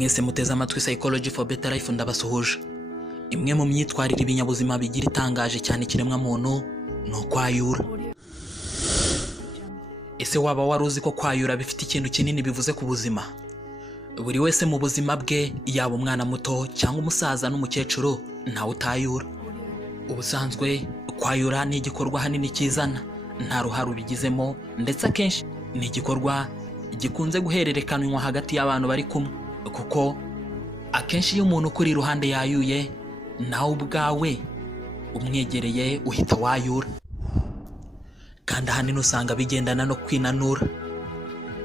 mwese muteze amatwi Psychology for Better Life ndabasuhuje. Imwe mu myitwarire ibinyabuzima bigira itangaje cyane kiremwa muntu no kwayura. Ese waba waruzi ko kwayura bifite ikintu kinini bivuze ku buzima? Buri wese mu buzima bwe, yaba umwana muto cyangwa umusaza n'umukecuru, ntawe utayura. Ubusanzwe kwayura ni igikorwa hanini kizana, nta ruhare ubigizemo, ndetse akenshi ni igikorwa gikunze guhererekanwa hagati y'abantu bari kumwe, kuko akenshi iyo umuntu ukuri iruhande yayuye, nawe ubwawe umwegereye uhita wayura. Kandi ahanini usanga bigendana no kwinanura.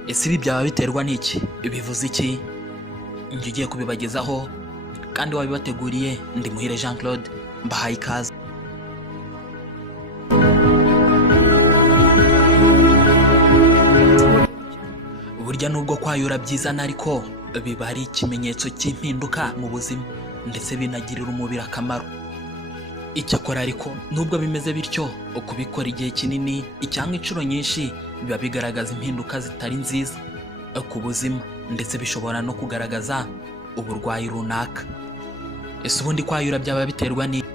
Ese ibi byaba biterwa n'iki? Bivuze iki? Njye ugiye kubibagezaho kandi wabibateguriye, ndi Muhire Jean Claude, mbahaye ikaze. Burya nubwo kwayura byizana, ariko biba ari ikimenyetso cy'impinduka mu buzima, ndetse binagirira umubiri akamaro. Icyakora ariko nubwo bimeze bityo, ukubikora igihe kinini cyangwa inshuro nyinshi biba bigaragaza impinduka zitari nziza ku buzima, ndetse bishobora no kugaragaza uburwayi runaka. Ese ubundi kwayura byaba biterwa n'iki?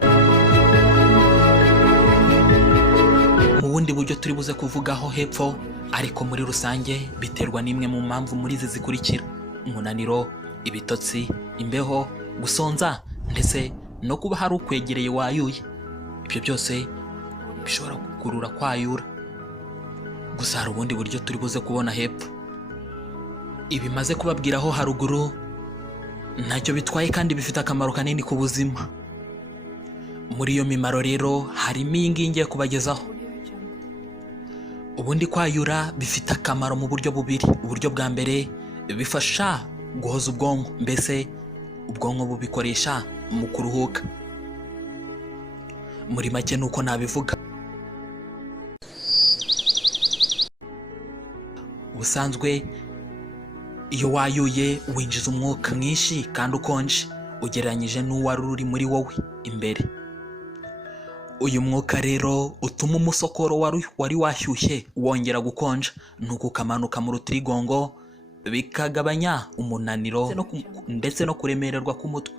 Mu bundi buryo turi buze kuvugaho hepfo, ariko muri rusange biterwa n'imwe mu mpamvu muri izi zikurikira: umunaniro, ibitotsi, imbeho, gusonza, ndetse no kuba hari ukwegereye wayuye. Ibyo byose bishobora gukurura kwayura. Gusa hari ubundi buryo turi buze kubona hepfo. Ibimaze kubabwiraho haruguru ntacyo bitwaye kandi bifite akamaro kanini ku buzima. Muri iyo mimaro rero harimo iyi ngiyi ngiye kubagezaho. Ubundi kwayura bifite akamaro mu buryo bubiri. Uburyo bwa mbere, bifasha guhoza ubwonko, mbese ubwonko bubikoresha mu kuruhuka. Muri make nuko nabivuga. Ubusanzwe iyo wayuye winjiza umwuka mwinshi kandi ukonje ugereranyije n'uwari uri muri wowe imbere. Uyu mwuka rero utuma umusokoro wari washyushye wongera gukonja, nuko ukamanuka mu rutirigongo, bikagabanya umunaniro ndetse no kuremererwa k'umutwe.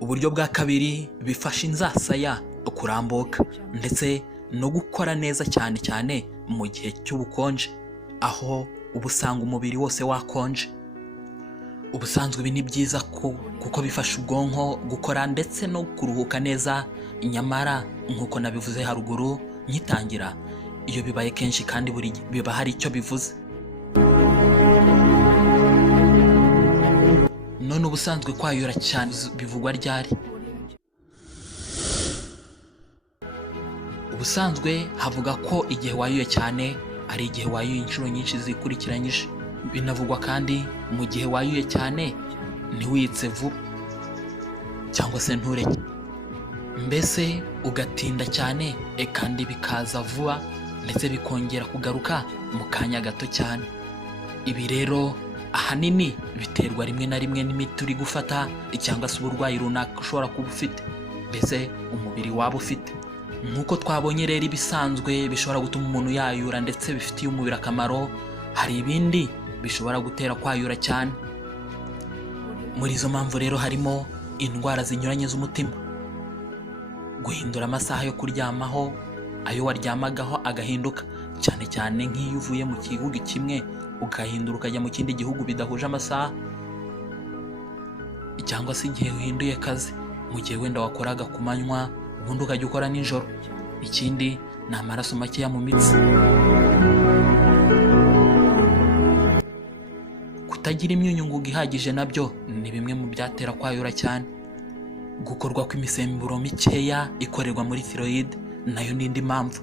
Uburyo bwa kabiri, bifasha inzasaya kurambuka ndetse no gukora neza, cyane cyane mu gihe cy'ubukonje, aho uba usanga umubiri wose wakonje. Ubusanzwe ibi ni byiza kuko bifasha ubwonko gukora ndetse no kuruhuka neza. Nyamara nk'uko nabivuze haruguru nkitangira, iyo bibaye kenshi kandi biba hari icyo bivuze. None ubusanzwe kwayura cyane bivugwa ryari? Ubusanzwe havuga ko igihe wayuye cyane ari igihe wayuye inshuro nyinshi zikurikiranyije. Binavugwa kandi mu gihe wayuye cyane ntiwitse vuba cyangwa se ntureke, mbese ugatinda cyane kandi bikaza vuba ndetse bikongera kugaruka mu kanya gato cyane. Ibi rero ahanini biterwa rimwe na rimwe n'imiti uri gufata cyangwa se uburwayi runaka ushobora kuba ufite, mbese umubiri waba ufite. Nk'uko twabonye rero ibisanzwe bishobora gutuma umuntu yayura ndetse bifitiye umubiri akamaro, hari ibindi bishobora gutera kwayura cyane. Muri izo mpamvu rero harimo indwara zinyuranye z'umutima, guhindura amasaha yo kuryamaho, ayo waryamagaho agahinduka, cyane cyane nk'iyo uvuye mu gihugu kimwe ugahindura ukajya mu kindi gihugu bidahuje amasaha, cyangwa se igihe uhinduye akazi, mu gihe wenda wakoraga ku manywa ubundi ukajya ukora nijoro. Ikindi ni amaraso makeya mu mitsi. Kutagira imyunyungugu ihagije nabyo ni bimwe mu byatera kwayura cyane. Gukorwa kw'imisemburo mikeya ikorerwa muri thyroid nayo ni indi mpamvu.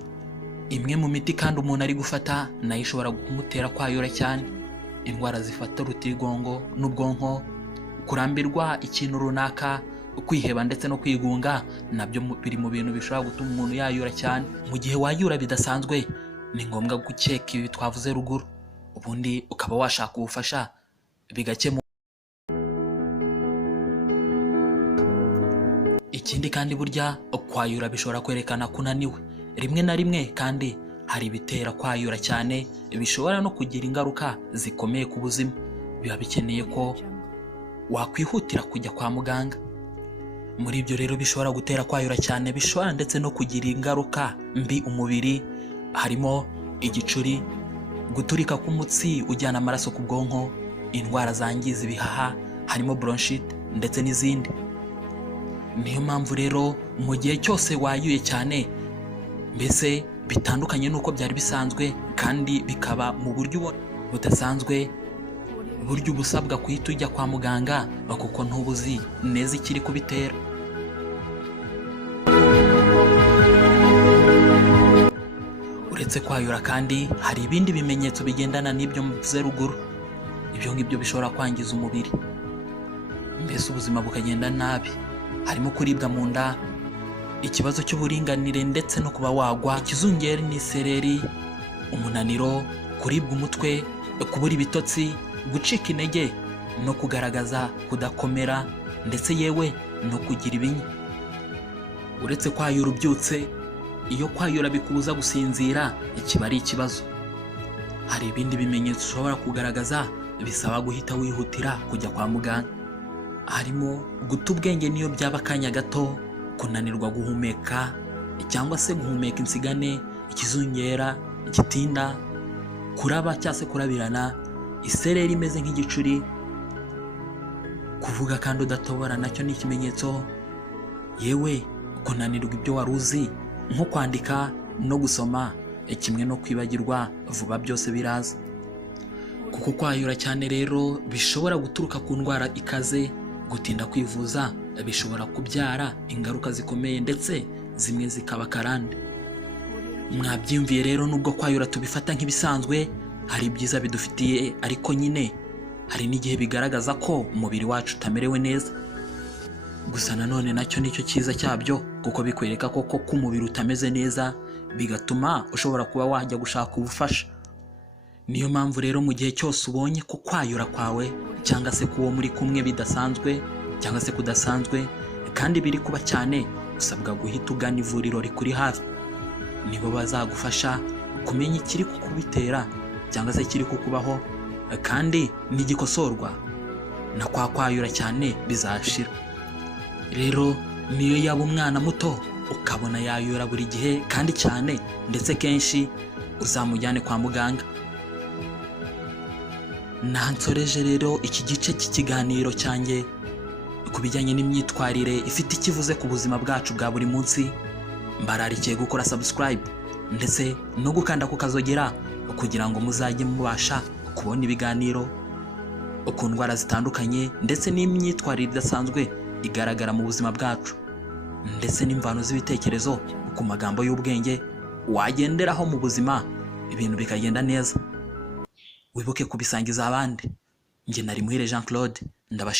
Imwe mu miti kandi umuntu ari gufata nayo ishobora kumutera kwayura cyane. Indwara zifata urutirigongo n'ubwonko, kurambirwa ikintu runaka, kwiheba ndetse no kwigunga, nabyo biri mu bintu bishobora gutuma umuntu yayura cyane. Mu gihe wayura bidasanzwe, ni ngombwa gukeka ibi twavuze ruguru, ubundi ukaba washaka ubufasha bigakemuka. Ikindi kandi burya kwayura bishobora kwerekana kunaniwe rimwe na rimwe, kandi hari ibitera kwayura cyane bishobora no kugira ingaruka zikomeye ku buzima. Biba bikeneye ko wakwihutira kujya kwa muganga. Muri ibyo rero bishobora gutera kwayura cyane bishobora ndetse no kugira ingaruka mbi umubiri, harimo igicuri, guturika k'umutsi ujyana amaraso ku bwonko, indwara zangiza ibihaha harimo bronchite ndetse n'izindi. Niyo mpamvu rero mu gihe cyose wayuye cyane, mbese bitandukanye n'uko byari bisanzwe kandi bikaba mu buryo budasanzwe, buryo ubusabwa kuhita ujya kwa muganga kuko ntubuzi neza ikiri kubitera. Uretse kwayura kandi hari ibindi bimenyetso bigendana n'ibyo mvuze ruguru. Ibyo ngibyo bishobora kwangiza umubiri, mbese ubuzima bukagenda nabi. Harimo kuribwa mu nda, ikibazo cy'uburinganire ndetse no kuba wagwa, ikizungeri n'isereri, umunaniro, kuribwa umutwe, kubura ibitotsi, gucika intege no kugaragaza kudakomera ndetse yewe no kugira ibinya. Uretse kwayura ubyutse, iyo kwayura bikubuza gusinzira kiba ari ikibazo. Hari ibindi bimenyetso ushobora kugaragaza bisaba guhita wihutira kujya kwa muganga. Harimo guta ubwenge niyo byaba akanya gato, kunanirwa guhumeka cyangwa se guhumeka insigane, ikizungera, igitinda, kuraba cyangwa se kurabirana, isereri imeze nk'igicuri, kuvuga kandi udatobora nacyo ni ikimenyetso, yewe kunanirwa ibyo wari uzi nko kwandika no gusoma, kimwe no kwibagirwa vuba byose biraza. Kuko kwayura cyane rero bishobora guturuka ku ndwara ikaze, gutinda kwivuza bishobora kubyara ingaruka zikomeye ndetse zimwe zikaba karande. Mwabyimviye rero nubwo kwayura tubifata nk'ibisanzwe, hari ibyiza bidufitiye, ariko nyine hari n'igihe bigaragaza ko umubiri wacu utamerewe neza. Gusa nanone nacyo nicyo cyiza cyabyo, kuko bikwereka koko ko umubiri utameze neza, bigatuma ushobora kuba wajya gushaka ubufasha. Niyo mpamvu rero mu gihe cyose ubonye ko kwayura kwawe cyangwa se kuwo muri kumwe bidasanzwe cyangwa se kudasanzwe kandi biri kuba cyane, usabwa guhita ugana ivuriro rikuri hafi. Nibo bazagufasha kumenya ikiri kukubitera cyangwa se ikiri kukubaho, kandi n'igikosorwa na kwayura cyane bizashira. Rero niyo yaba umwana muto ukabona yayura buri gihe kandi cyane ndetse kenshi, uzamujyane kwa muganga. Nansoreje rero iki gice cy'ikiganiro cyanjye ku bijyanye n'imyitwarire ifite ikivuze ku buzima bwacu bwa buri munsi. Mbararikiye gukora subscribe ndetse no gukanda ku kazogera kugira ngo muzajye mubasha kubona ibiganiro ku ndwara zitandukanye ndetse n'imyitwarire idasanzwe igaragara mu buzima bwacu, ndetse n'imvano z'ibitekerezo ku magambo y'ubwenge wagenderaho mu buzima, ibintu bikagenda neza. Wibuke kubisangiza abandi. Njye nari Muhire Jean Claude, ndabashimiye.